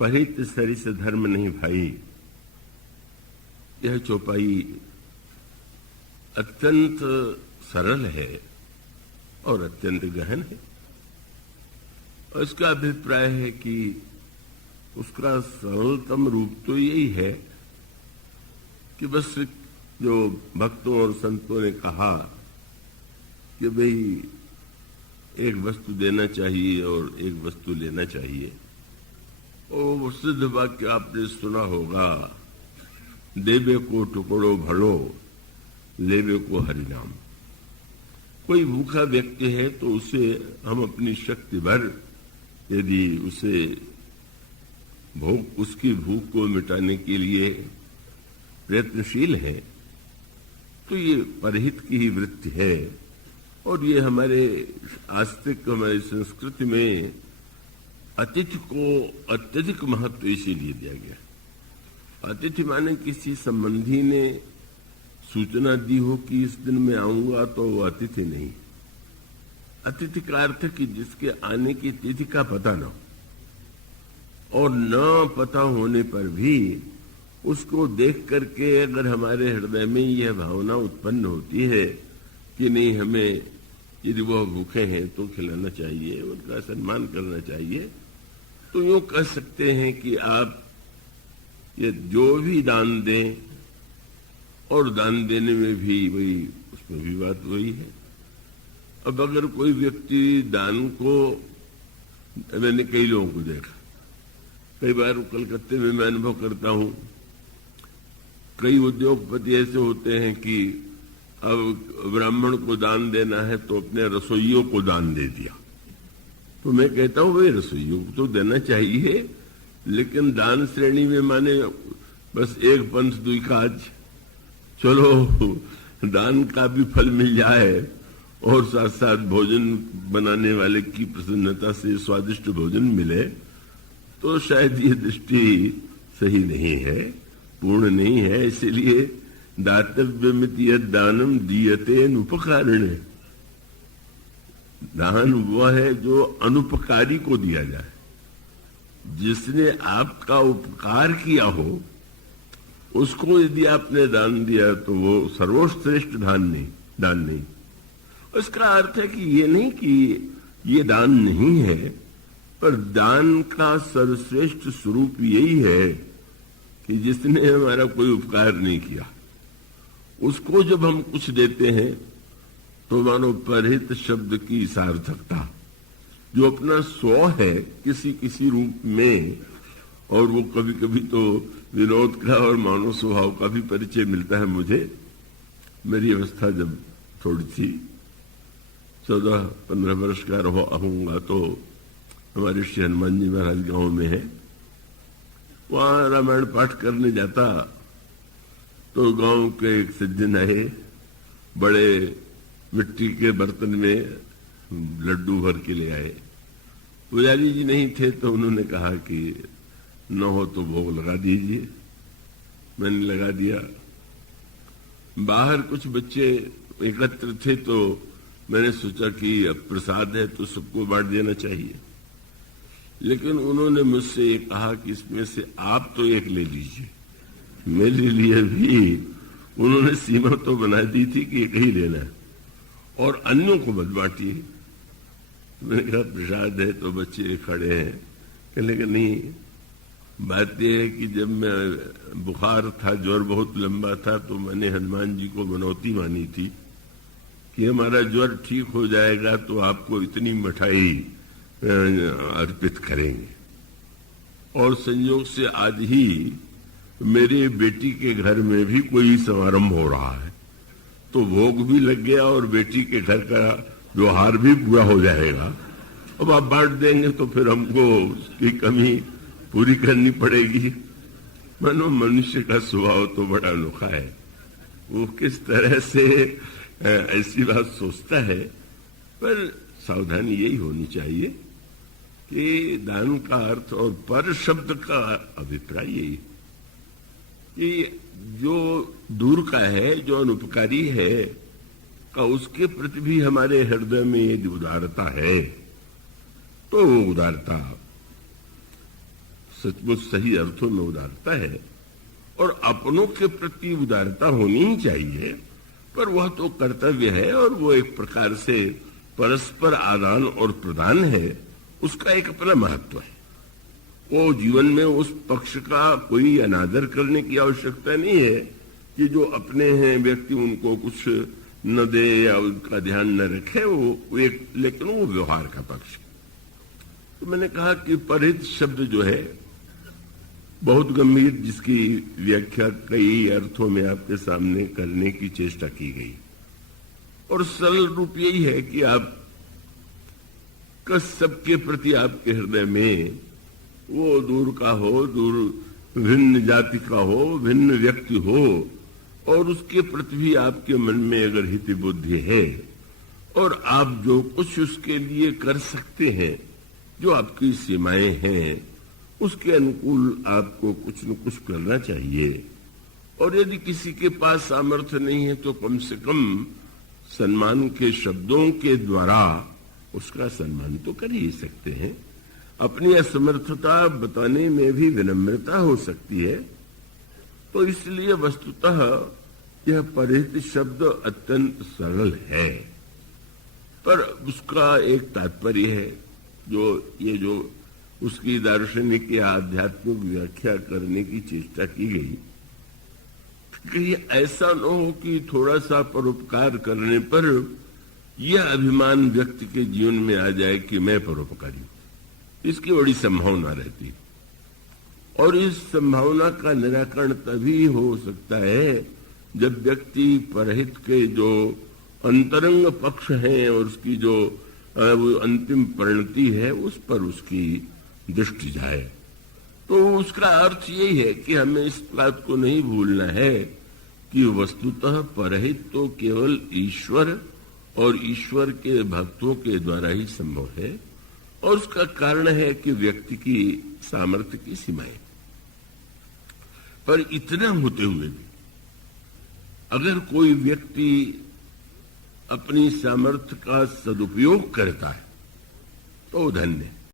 परित सरिस धर्म नहीं भाई, यह चौपाई अत्यंत सरल है और अत्यंत गहन है। और इसका अभिप्राय है कि उसका सरलतम रूप तो यही है कि बस जो भक्तों और संतों ने कहा कि भाई एक वस्तु देना चाहिए और एक वस्तु लेना चाहिए, और वो सिद्ध वाक्य आपने सुना होगा, देवे को टुकड़ो भलो, लेवे को हरिनाम। कोई भूखा व्यक्ति है तो उसे हम अपनी शक्ति भर यदि उसे उसकी भूख को मिटाने के लिए प्रयत्नशील है तो ये परहित की ही वृत्ति है। और ये हमारे आस्तिक, हमारी संस्कृति में अतिथि को अत्यधिक महत्व इसीलिए दिया गया। अतिथि माने किसी संबंधी ने सूचना दी हो कि इस दिन मैं आऊंगा, तो वो अतिथि नहीं। अतिथि का अर्थ कि जिसके आने की तिथि का पता न हो, और न पता होने पर भी उसको देख करके अगर हमारे हृदय में यह भावना उत्पन्न होती है कि नहीं, हमें यदि वह भूखे हैं तो खिलाना चाहिए, उनका सम्मान करना चाहिए, तो यूं कह सकते हैं कि आप ये जो भी दान दें, और दान देने में भी वही, उसमें भी बात वही है। अब अगर कोई व्यक्ति दान को, मैंने कई लोगों को देखा, कई बार कलकत्ते में मैं अनुभव करता हूं, कई उद्योगपति ऐसे होते हैं कि अब ब्राह्मण को दान देना है तो अपने रसोइयों को दान दे दिया। तो मैं कहता हूं भाई रसोइयों को तो देना चाहिए, लेकिन दान श्रेणी में माने बस एक पंथ दुई काज, चलो दान का भी फल मिल जाए और साथ साथ भोजन बनाने वाले की प्रसन्नता से स्वादिष्ट भोजन मिले, तो शायद ये दृष्टि सही नहीं है, पूर्ण नहीं है। इसीलिए दातव्यमिति यद दानम दीयते अनुपकारिणे, दान वह है जो अनुपकारी को दिया जाए। जिसने आपका उपकार किया हो उसको यदि आपने दान दिया तो वो सर्वश्रेष्ठ दान नहीं। उसका अर्थ है कि ये नहीं कि ये दान नहीं है, पर दान का सर्वश्रेष्ठ स्वरूप यही है कि जिसने हमारा कोई उपकार नहीं किया उसको जब हम कुछ देते हैं तो मानो परहित शब्द की सार्थकता, जो अपना स्व है किसी किसी रूप में, और वो कभी कभी तो विनोद का और मानव स्वभाव का भी परिचय मिलता है मुझे। मेरी अवस्था जब थोड़ी सी 14-15 वर्ष का रहूंगा तो हमारे श्री हनुमान जी महाराज गांव में है, वहां रामायण पाठ करने जाता तो गांव के एक सज्जन आए, बड़े मिट्टी के बर्तन में लड्डू भर के ले आए। पुजारी जी नहीं थे तो उन्होंने कहा कि न हो तो भोग लगा दीजिए। मैंने लगा दिया। बाहर कुछ बच्चे एकत्र थे तो मैंने सोचा कि अब प्रसाद है तो सबको बांट देना चाहिए, लेकिन उन्होंने मुझसे ये कहा कि इसमें से आप तो एक ले लीजिए। मेरे लिए भी उन्होंने सीमा तो बना दी थी कि एक ही लेना है और अन्यों को मत बांटिए। मैंने कहा प्रसाद है तो बच्चे खड़े हैं, कहने का नहीं, बात यह है कि जब मैं बुखार था, ज्वर बहुत लंबा था, तो मैंने हनुमान जी को मनौती मानी थी कि हमारा ज्वर ठीक हो जाएगा तो आपको इतनी मिठाई अर्पित करेंगे। और संयोग से आज ही मेरे बेटी के घर में भी कोई समारंभ हो रहा है, तो भोग भी लग गया और बेटी के घर का व्यवहार भी पूरा हो जाएगा। अब आप बांट देंगे तो फिर हमको उसकी कमी पूरी करनी पड़ेगी। मानो मनुष्य का स्वभाव तो बड़ा अनोखा है, वो किस तरह से ऐसी बात सोचता है। पर सावधानी यही होनी चाहिए कि दान का अर्थ और पर शब्द का अभिप्राय यही कि जो दूर का है, जो अनुपकारी है, का उसके प्रति भी हमारे हृदय में यदि उदारता है तो वो उदारता सचमुच सही अर्थों में उदारता है और अपनों के प्रति उदारता होनी ही चाहिए, पर वह तो कर्तव्य है और वो एक प्रकार से परस्पर आदान और प्रदान है, उसका एक अपना महत्व है। वो जीवन में उस पक्ष का कोई अनादर करने की आवश्यकता नहीं है कि जो अपने हैं व्यक्ति उनको कुछ न दे या उनका ध्यान न रखे, वो एक, लेकिन वो व्यवहार का पक्ष। तो मैंने कहा कि परहित शब्द जो है बहुत गंभीर, जिसकी व्याख्या कई अर्थों में आपके सामने करने की चेष्टा की गई, और सरल रूप यही है कि आप सबके प्रति आपके हृदय में वो दूर का हो, दूर भिन्न जाति का हो, भिन्न व्यक्ति हो, और उसके प्रति भी आपके मन में अगर हित बुद्धि है और आप जो कुछ उसके लिए कर सकते हैं, जो आपकी सीमाएं हैं, उसके अनुकूल आपको कुछ न कुछ करना चाहिए। और यदि किसी के पास सामर्थ्य नहीं है तो कम से कम सम्मान के शब्दों के द्वारा उसका सम्मान तो कर ही सकते हैं। अपनी असमर्थता बताने में भी विनम्रता हो सकती है। तो इसलिए वस्तुतः यह परहित शब्द अत्यंत सरल है, पर उसका एक तात्पर्य है जो उसकी दार्शनिक या आध्यात्मिक व्याख्या करने की चेष्टा की गई। कहीं ऐसा न हो कि थोड़ा सा परोपकार करने पर यह अभिमान व्यक्ति के जीवन में आ जाए कि मैं परोपकारी हूं। इसकी बड़ी संभावना रहती, और इस संभावना का निराकरण तभी हो सकता है जब व्यक्ति परहित के जो अंतरंग पक्ष हैं और उसकी जो वो अंतिम परिणति है उस पर उसकी दृष्टि जाए। तो उसका अर्थ यही है कि हमें इस बात को नहीं भूलना है कि वस्तुतः परहित तो केवल ईश्वर और ईश्वर के भक्तों के द्वारा ही संभव है, और उसका कारण है कि व्यक्ति की सामर्थ्य की सीमाएं। पर इतना होते हुए भी अगर कोई व्यक्ति अपनी सामर्थ्य का सदुपयोग करता है तो धन्य।